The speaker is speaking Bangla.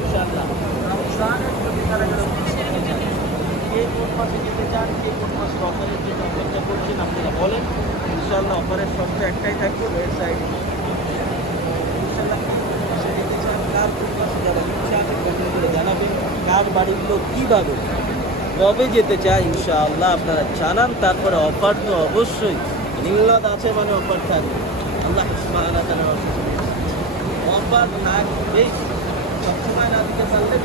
ইনশাআল্লাহ রমজানের প্রতি তারা যারা কে কোন মাসে যেতে চান, কে কোন মাসের অফারের জন্য অপেক্ষা করছেন আপনারা বলেন। ইনশাআল্লাহ অফারের শর্ত একটাই থাকবে, ওয়েবসাইটে ইনশাআল্লাহ কোন মাসে যেতে চান, কার কোন মাসে যাবেন ইনশাআল্লাহ কমেন্ট করে জানাবেন। কার বাড়িগুলো কীভাবে কবে যেতে চায় ইনশাআল্লাহ আপনারা জানান। তারপরে অফার তো অবশ্যই নিম্নদ আছে মানে অফার থাকবে। আল্লাহ সুবহানাহু ওয়া তাআলার অফার থাকবেই, সবসময় না দিতে পারলে